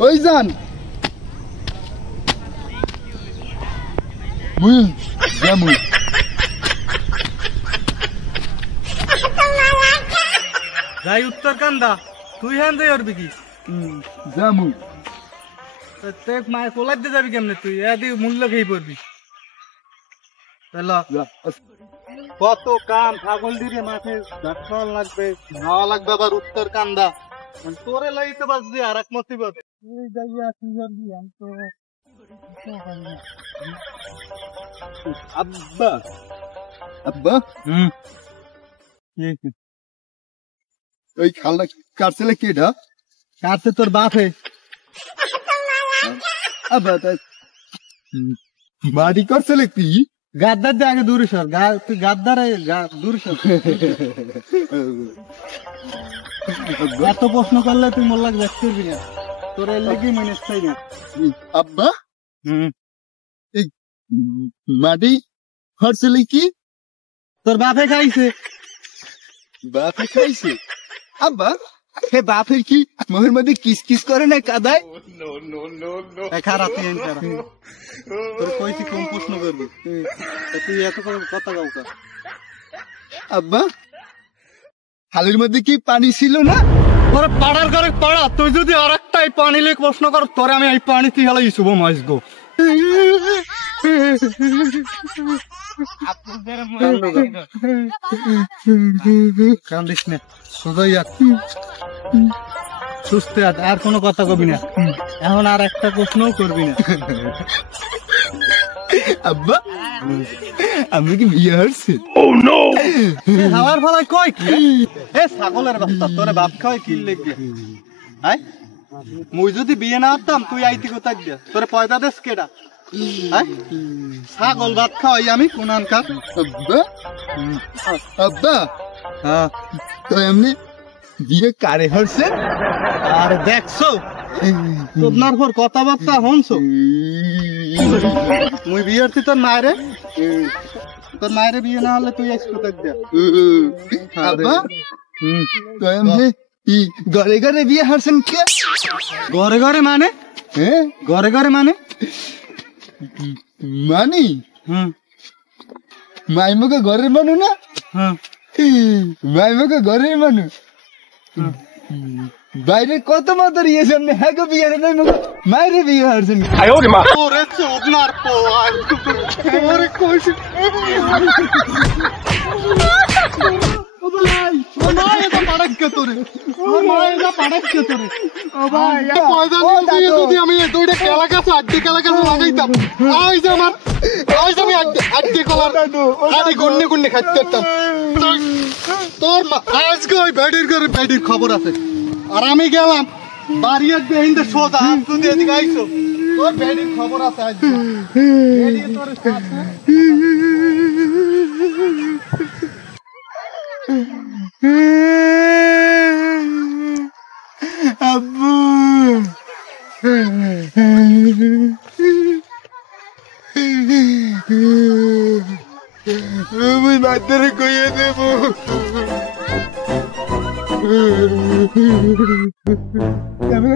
ওই যান যাই উত্তর কান্দা তুই হ্যান যাই আর বিকি জামু মায়ের কোলার দিয়ে যাবি কেমনে তুই এদি মূল্য খেয়ে পড়বি কত কাম ছাগল দিলে মাঠে ধাক্কা লাগবে খাওয়া লাগবে আবার উত্তর কান্দা তোরে লাইতে বাজবি আর এক মতিবত আব্বা আব্বা ওই খালটা কাটছিলে কেডা কাটছে তোর বাপে আব্বা বাড়ি করছিলে কি গাদ্দার দিয়ে আগে দূরে সর তুই গাদ্দার দূরে সর এত প্রশ্ন করলে তুই মোল্লাক দেখতে পারবি না তোর এর লেগে মনে চাই না আব্বা মাটি হরছিলে কি তোর বাপে খাইছে বাপে খাইছে আব্বা হে বাপের কি মোহের মধ্যে কিস কিস করে না কাদায় খারাপ তোর কইছি কম প্রশ্ন করবি তুই এত কথা কাউকা আব্বা খালের মধ্যে কি পানি ছিল না তোর পাড়ার ঘরে পাড়া তুই যদি আর একটাই পানি লেগে প্রশ্ন কর তোরে আমি এই পানি তুই হলে শুভ মাছ গো কান্দিস না শুধুই সুস্থ আর কোনো কথা কবি না এখন আর একটা প্রশ্নও করবি না আব্বা আমি কি বিয়ে হচ্ছে খাওয়ার ফলায় কয় কি এ ছাগলের বাচ্চা তোরে বাপ খাওয়াই কি লেগে মুই যদি বিয়ে না হতাম তুই আইতি কোথায় দিয়া তোরে পয়দা দেশ কেডা ছাগল ভাত খাওয়াই আমি কোনানকার আব্বা আব্বা তো এমনি বিয়ে কারে হচ্ছে আর দেখছো তোর পর কথাবার্তা হনছো মুই বিয়ে হচ্ছি তোর মায়েরে বিয়ে না হলে তুই আইস কোথায় দিয়া আব্বা তো এমনি ঘরে ঘরে বিয়ে হারছেন কে ঘরে ঘরে মানে হ্যাঁ ঘরে ঘরে মানে মানি মাইমকে ঘরের মানু না মাইমকে ঘরের মানু বাইরে কত মাতার ইয়ে সামনে হ্যাঁ গো বিয়ে নাই মায়েরে বিয়ে হারছেন ওরে চোদনার পোয়াল ওরে কইছি আমি দুইটা কেলা গাছ আড্ডি কেলা গাছ লাগাইতাম আজ আমি আড্ডি কলার আড্ডি গুন্নে গুন্নে খাইতে পারতাম তোর আজকে ওই ব্যাডির ঘরে ব্যাডির খবর আছে আর আমি গেলাম বাড়ি এক বেহিন্দে সোজা হাত তুই এদিকে আইসো তোর ব্যাডির খবর আছে আজ তোর আব্বু আমি মাত্রে কইয়ে দেব আমি